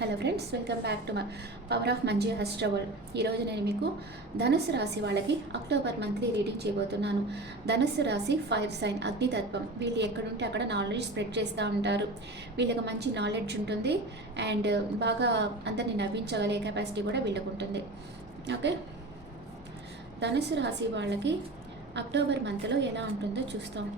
Hello friends welcome back to my power of మంచి హస్ట్రవల్ ఈరోజు నేను మీకు ధనుసు రాశి వాళ్ళకి అక్టోబర్ మంత్లీ రీడింగ్ చేయబోతున్నాను. ధనుస్సు రాశి ఫైర్ సైన్ అగ్నితత్వం. వీళ్ళు ఎక్కడుంటే అక్కడ నాలెడ్జ్ స్ప్రెడ్ చేస్తూ ఉంటారు. వీళ్ళకి మంచి నాలెడ్జ్ ఉంటుంది అండ్ బాగా అందరిని నవ్వించగలిగే కెపాసిటీ కూడా వీళ్ళకు ఉంటుంది. ఓకే ధనుస్సు రాశి వాళ్ళకి అక్టోబర్ మంత్లో ఎలా ఉంటుందో చూస్తాం.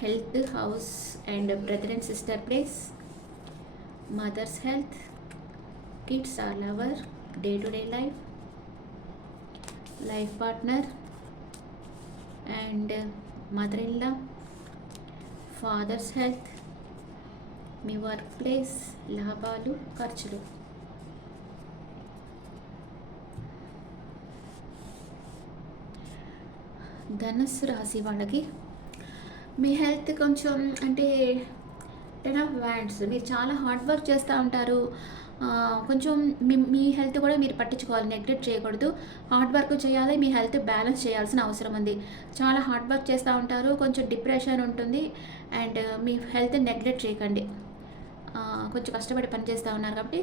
Health house and brother and sister place. Mother's health. Kids or lover. Day to day life. Life partner. And mother in law. Father's health. Me work place. లాభాలు ఖర్చులు. ధనుస్సు రాశి వాళ్ళకి మీ హెల్త్ కొంచెం అంటే టెన్ ఆఫ్ వ్యాండ్స్ మీరు చాలా hard work చేస్తూ ఉంటారు. కొంచెం మీ మీ హెల్త్ కూడా మీరు పట్టించుకోవాలి. నెగ్లెక్ట్ చేయకూడదు. హార్డ్ వర్క్ చేయాలి. మీ హెల్త్ బ్యాలెన్స్ చేయాల్సిన అవసరం ఉంది. చాలా హార్డ్ వర్క్ చేస్తూ ఉంటారు. కొంచెం డిప్రెషన్ ఉంటుంది. అండ్ మీ హెల్త్ నెగ్లెక్ట్ చేయకండి. కొంచెం కష్టపడి పని చేస్తూ ఉన్నారు కాబట్టి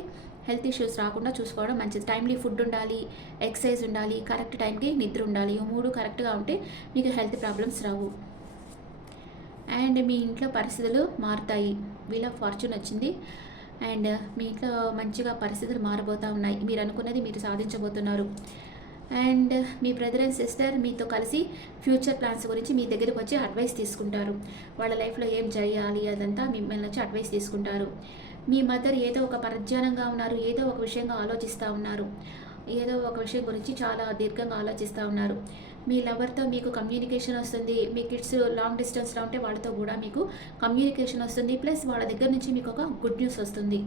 హెల్త్ ఇష్యూస్ రాకుండా చూసుకోవడం మంచిది. టైమ్లీ ఫుడ్ ఉండాలి ఎక్సర్సైజ్ ఉండాలి కరెక్ట్ టైంకి నిద్ర ఉండాలి. ఈ మూడు కరెక్ట్గా ఉంటే మీకు హెల్త్ ప్రాబ్లమ్స్ రావు. అండ్ మీ ఇంట్లో పరిస్థితులు మారుతాయి. వీళ్ళ ఫార్చ్యూన్ వచ్చింది. అండ్ మీ ఇంట్లో మంచిగా పరిస్థితులు మారబోతూ ఉన్నాయి. మీరు అనుకున్నది మీరు సాధించబోతున్నారు. అండ్ మీ బ్రదర్ అండ్ సిస్టర్ మీతో కలిసి ఫ్యూచర్ ప్లాన్స్ గురించి మీ దగ్గరికి వచ్చి అడ్వైస్ తీసుకుంటారు. వాళ్ళ లైఫ్లో ఏం చేయాలి అదంతా మిమ్మల్ని వచ్చి అడ్వైస్ తీసుకుంటారు. మీ మదర్ ఏదో ఒక పరధ్యానంగా ఉన్నారు. ఏదో ఒక విషయంగా ఆలోచిస్తూ ఉన్నారు. ఏదో ఒక విషయం గురించి చాలా దీర్ఘంగా ఆలోచిస్తూ ఉన్నారు. మీ లవర్తో మీకు కమ్యూనికేషన్ వస్తుంది మీ కిడ్స్ లాంగ్ డిస్టెన్స్లో ఉంటే వాళ్ళతో కూడా మీకు కమ్యూనికేషన్ వస్తుంది ప్లస్ వాళ్ళ దగ్గర నుంచి మీకు ఒక గుడ్ న్యూస్ వస్తుంది.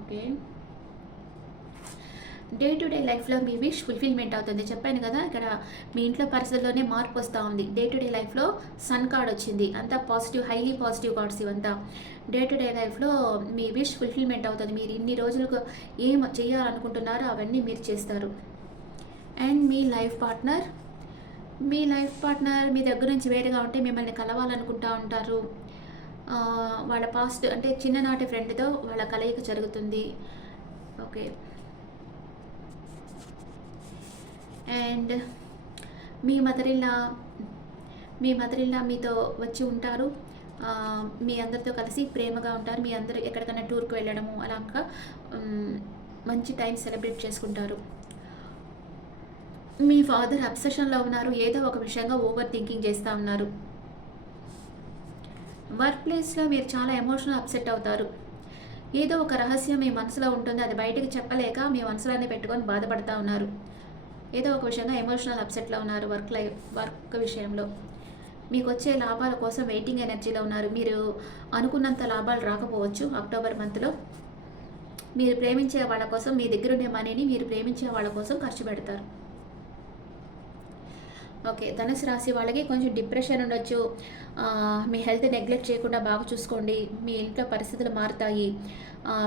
ఓకే. డే టు డే లైఫ్లో మీ విష్ ఫుల్ఫిల్మెంట్ అవుతుంది. చెప్పాను కదా ఇక్కడ మీ ఇంట్లో పరిస్థితుల్లోనే మార్పు వస్తూ ఉంది. డే టు డే లైఫ్లో సన్ కార్డ్ వచ్చింది. అంతా పాజిటివ్ హైలీ పాజిటివ్ కార్డ్స్ ఇవంతా. డే టు డే లైఫ్లో మీ విష్ ఫుల్ఫిల్మెంట్ అవుతుంది. మీరు ఇన్ని రోజులకు ఏం చేయాలనుకుంటున్నారో అవన్నీ మీరు చేస్తారు. అండ్ మీ లైఫ్ పార్ట్నర్ మీ లైఫ్ పార్ట్నర్ మీ దగ్గర నుంచి వేరుగా ఉంటే మిమ్మల్ని కలవాలనుకుంటా ఉంటారు. వాళ్ళ పాస్ట్ అంటే చిన్ననాటి ఫ్రెండ్తో వాళ్ళ కలయిక జరుగుతుంది. ఓకే అండ్ మీ మదరిల్లా మీ మదరిల్లా మీతో వచ్చి ఉంటారు. మీ అందరితో కలిసి ప్రేమగా ఉంటారు. మీ అందరూ ఎక్కడికైనా టూర్కి వెళ్ళడము అలాగా మంచి టైం సెలబ్రేట్ చేసుకుంటారు. మీ ఫాదర్ అబ్సెషన్లో ఉన్నారు. ఏదో ఒక విషయంగా ఓవర్ థింకింగ్ చేస్తూ ఉన్నారు. వర్క్ ప్లేస్లో మీరు చాలా ఎమోషనల్ అప్సెట్ అవుతారు. ఏదో ఒక రహస్యం మీ మనసులో ఉంటుంది. అది బయటకు చెప్పలేక మీ మనసులోనే పెట్టుకొని బాధపడతా ఉన్నారు. ఏదో ఒక విషయంగా ఎమోషనల్ అప్సెట్లో ఉన్నారు వర్క్ లైఫ్ వర్క్ విషయంలో. మీకు వచ్చే లాభాల కోసం వెయిటింగ్ ఎనర్జీలో ఉన్నారు. మీరు అనుకున్నంత లాభాలు రాకపోవచ్చు అక్టోబర్ మంత్లో మీరు ప్రేమించే వాళ్ళ కోసం మీ దగ్గరుండే మనీని మీరు ప్రేమించే వాళ్ళ కోసం ఖర్చు పెడతారు. ఓకే ధనుసు రాశి వాళ్ళకి కొంచెం డిప్రెషన్ ఉండొచ్చు. మీ హెల్త్ నెగ్లెక్ట్ చేయకుండా బాగా చూసుకోండి. మీ ఇంట్లో పరిస్థితులు మారుతాయి.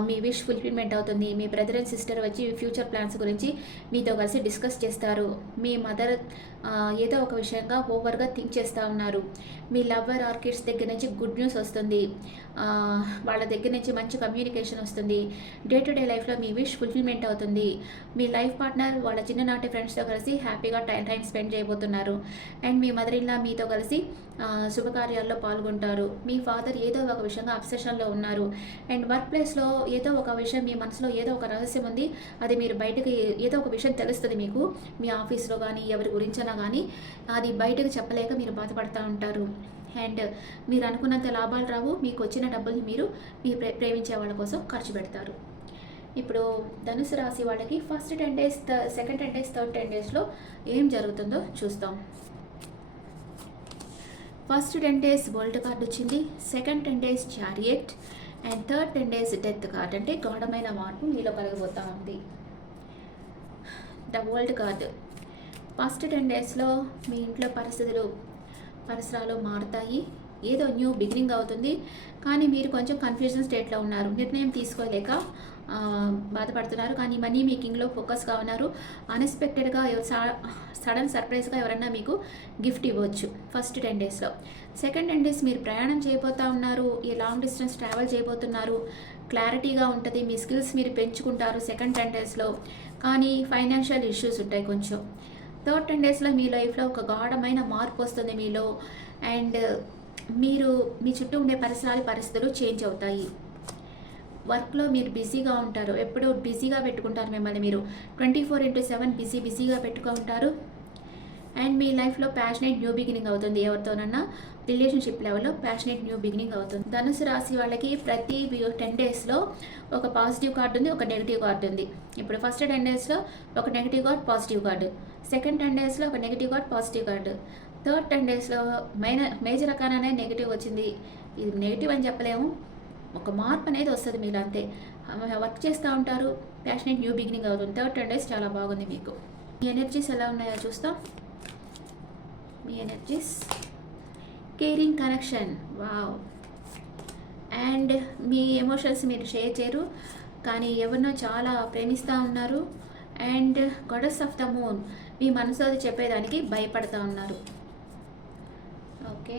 మీ విష్ ఫుల్ఫిల్మెంట్ అవుతుంది. మీ బ్రదర్ అండ్ సిస్టర్ వచ్చి ఫ్యూచర్ ప్లాన్స్ గురించి మీతో కలిసి డిస్కస్ చేస్తారు. మీ మదర్ ఏదో ఒక విషయంగా ఓవర్గా థింక్ చేస్తూ ఉన్నారు. మీ లవ్వర్ ఆర్ కిడ్స్ దగ్గర నుంచి గుడ్ న్యూస్ వస్తుంది. వాళ్ళ దగ్గర నుంచి మంచి కమ్యూనికేషన్ వస్తుంది. డే టు డే లైఫ్లో మీ విష్ ఫుల్ఫిల్మెంట్ అవుతుంది. మీ లైఫ్ పార్ట్నర్ వాళ్ళ చిన్ననాటి ఫ్రెండ్స్తో కలిసి హ్యాపీగా టైం టైం స్పెండ్ చేయబోతున్నారు. అండ్ మీ మదర్ ఇన్లా మీతో కలిసి శుభకార్యాల్లో పాల్గొంటారు. మీ ఫాదర్ ఏదో ఒక విషయంగా అబ్సెషన్లో ఉన్నారు. అండ్ వర్క్ ప్లేస్లో ఏదో ఒక విషయం మీ మనసులో ఏదో ఒక రహస్యం ఉంది. అది మీరు బయటకి ఏదో ఒక విషయం తెలుస్తుంది మీకు. మీ ఆఫీస్లో కానీ ఎవరి గురించైనా కానీ అది బయటకు చెప్పలేక మీరు బాధపడుతూ ఉంటారు. అండ్ మీరు అనుకున్నంత లాభాలు రావు. మీకు వచ్చిన డబ్బుల్ని మీరు మీ ప్రే ప్రేమించే వాళ్ళ కోసం ఖర్చు పెడతారు. ఇప్పుడు ధనుసు రాశి వాళ్ళకి first ten days second ten days third ten డేస్లో ఏం జరుగుతుందో చూస్తాం. First ten days world card వచ్చింది. Second ten days chariot and third ten days death card అంటే గాఢమైన మార్పు మీలో కలగబోతా ఉంది. The world card first ten డేస్లో మీ ఇంట్లో పరిస్థితులు పరిసరాలు మారుతాయి. ఏదో న్యూ బిగినింగ్ అవుతుంది. కానీ మీరు కొంచెం కన్ఫ్యూజన్ స్టేట్లో ఉన్నారు. నిర్ణయం తీసుకోలేక బాధపడుతున్నారు. కానీ మనీ మేకింగ్లో ఫోకస్గా ఉన్నారు. అన్ఎక్స్పెక్టెడ్గా సడన్ సర్ప్రైజ్గా ఎవరైనా మీకు గిఫ్ట్ ఇవ్వచ్చు ఫస్ట్ టెన్ డేస్లో సెకండ్ టెన్ డేస్ మీరు ప్రయాణం చేయబోతా ఉన్నారు. ఈ లాంగ్ డిస్టెన్స్ ట్రావెల్ చేయబోతున్నారు. క్లారిటీగా ఉంటుంది. మీ స్కిల్స్ మీరు పెంచుకుంటారు సెకండ్ టెన్ డేస్లో కానీ ఫైనాన్షియల్ ఇష్యూస్ ఉంటాయి కొంచెం. థర్డ్ టెన్ డేస్లో మీ లైఫ్లో ఒక గాఢమైన మార్పు వస్తుంది మీలో. అండ్ మీరు మీ చుట్టూ ఉండే పరిసరాల పరిస్థితులు చేంజ్ అవుతాయి. వర్క్లో మీరు బిజీగా ఉంటారు. ఎప్పుడూ బిజీగా పెట్టుకుంటారు మిమ్మల్ని మీరు. Twenty four into seven busy బిజీగా పెట్టుకో ఉంటారు. అండ్ మీ లైఫ్లో ప్యాషనేట్ న్యూ బిగినింగ్ అవుతుంది. ఎవరితోనన్నా రిలేషన్షిప్ లెవెల్లో ప్యాషనేట్ న్యూ బిగినింగ్ అవుతుంది. ధనుసు రాశి వాళ్ళకి ప్రతి టెన్ డేస్లో ఒక పాజిటివ్ కార్డు ఉంది ఒక నెగిటివ్ కార్డు ఉంది. ఇప్పుడు ఫస్ట్ టెన్ డేస్లో ఒక negative card positive card second ten డేస్లో ఒక negative card positive card third ten డేస్లో మైనర్ మేజర్ రకాలనే నెగిటివ్ వచ్చింది. ఇది నెగిటివ్ అని చెప్పలేము. ఒక మార్పు అనేది వస్తుంది మీరు అంతే. వర్క్ చేస్తూ ఉంటారు. ప్యాషనేట్ న్యూ బిగినింగ్ అవుతుంది. థర్డ్ టెన్ డేస్ చాలా బాగుంది మీకు. మీ ఎనర్జీస్ ఎలా ఉన్నాయో చూస్తాం. మీ energies. Caring connection. Wow. And me emotions మీరు షేర్ చేయరు. కానీ ఎవరినో చాలా ప్రేమిస్తూ ఉన్నారు. And goddess of the moon. మీ మనసు అది చెప్పేదానికి భయపడతా ఉన్నారు. ఓకే?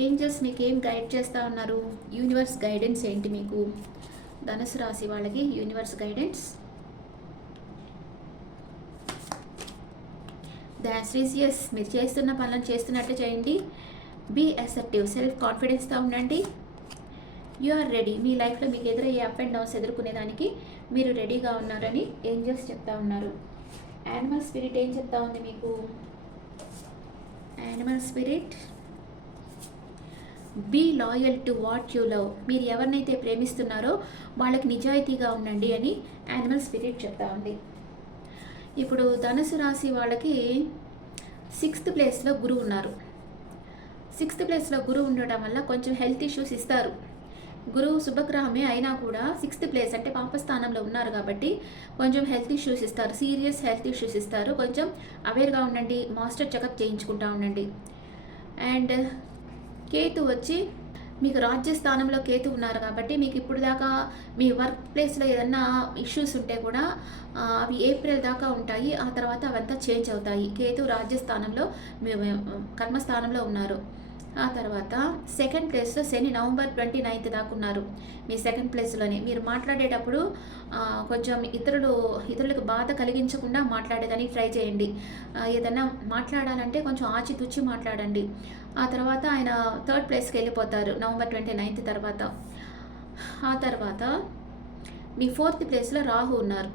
ఏంజల్స్ మీకు ఏం గైడ్ చేస్తూ ఉన్నారు? యూనివర్స్ గైడెన్స్ ఏంటి మీకు? ధనుసు రాశి వాళ్ళకి యూనివర్స్ గైడెన్స్. దాట్స్ ఈస్ మీరు చేస్తున్న పనులను చేస్తున్నట్టు చేయండి. బీ అసెప్టివ్ సెల్ఫ్ కాన్ఫిడెన్స్తో ఉండండి. యు ఆర్ రెడీ మీ లైఫ్లో మీకు ఎదురయ్యే అప్ అండ్ డౌన్స్ ఎదుర్కొనేదానికి మీరు రెడీగా ఉన్నారని ఏంజల్స్ చెప్తా ఉన్నారు. యానిమల్ స్పిరిట్ ఏం చెప్తా ఉంది మీకు? Animal spirit be loyal to what you love మీరు ఎవరినైతే ప్రేమిస్తున్నారో వాళ్ళకి నిజాయితీగా ఉండండి అని యానిమల్ స్పిరిట్ చెప్తా ఉంది. ఇప్పుడు ధనుసు రాశి వాళ్ళకి సిక్స్త్ ప్లేస్లో గురువు ఉన్నారు. సిక్స్త్ ప్లేస్లో గురువు ఉండటం వల్ల కొంచెం హెల్త్ ఇష్యూస్ ఇస్తారు. గురువు శుభగ్రహమే అయినా కూడా సిక్స్త్ ప్లేస్ అంటే పాపస్థానంలో ఉన్నారు కాబట్టి కొంచెం హెల్త్ ఇష్యూస్ ఇస్తారు. సీరియస్ హెల్త్ ఇష్యూస్ ఇస్తారు. కొంచెం అవేర్గా ఉండండి. మాస్టర్ చెకప్ చేయించుకుంటా ఉండండి. అండ్ కేతు వచ్చి మీకు రాజ్య స్థానంలో కేతు ఉన్నారు కాబట్టి మీకు ఇప్పుడు దాకా మీ వర్క్ ప్లేస్లో ఏదన్నా ఇష్యూస్ ఉంటే కూడా అవి ఏప్రిల్ దాకా ఉంటాయి. ఆ తర్వాత అవంతా చేంజ్ అవుతాయి. కేతు రాజ్య స్థానంలో మీ కర్మస్థానంలో ఉన్నారు. ఆ తర్వాత సెకండ్ ప్లేస్లో శని నవంబర్ ట్వంటీ నైన్త్ దాకా ఉన్నారు. మీ సెకండ్ ప్లేస్లోనే మీరు మాట్లాడేటప్పుడు కొంచెం ఇతరులు ఇతరులకు బాధ కలిగించకుండా మాట్లాడేదానికి ట్రై చేయండి. ఏదైనా మాట్లాడాలంటే కొంచెం ఆచితూచి మాట్లాడండి. ఆ తర్వాత ఆయన థర్డ్ ప్లేస్కి వెళ్ళిపోతారు నవంబర్ ట్వంటీ నైన్త్ తర్వాత. ఆ తర్వాత మీ ఫోర్త్ ప్లేస్లో రాహు ఉన్నారు.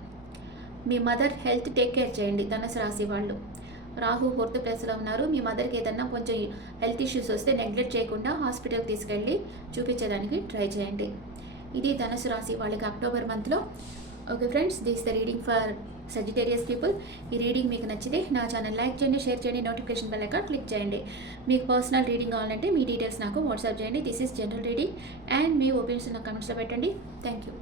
మీ మదర్ హెల్త్ టేక్ కేర్ చేయండి. ధనుసు రాశి వాళ్ళు. రాహు ఫోర్త్ ప్లేస్లో ఉన్నారు మీ మదర్కి ఏదన్నా కొంచెం హెల్త్ ఇష్యూస్ వస్తే నెగ్లెక్ట్ చేయకుండా హాస్పిటల్కి తీసుకెళ్ళి చూపించడానికి ట్రై చేయండి. ఇది ధనుసు రాశి వాళ్ళకి అక్టోబర్ మంత్లో okay friends this the reading for Sagittarius people ఈ రీడింగ్ మీకు నచ్చితే నా ఛానల్ లైక్ చేయండి షేర్ చేయండి నోటిఫికేషన్ బెల్ ఐకాన్ క్లిక్ చేయండి. మీకు పర్సనల్ రీడింగ్ కావాలంటే మీ డీటెయిల్స్ నాకు వాట్సాప్ చేయండి. This is general reading and me opinions నా కమెంట్స్లో పెట్టండి. Thank you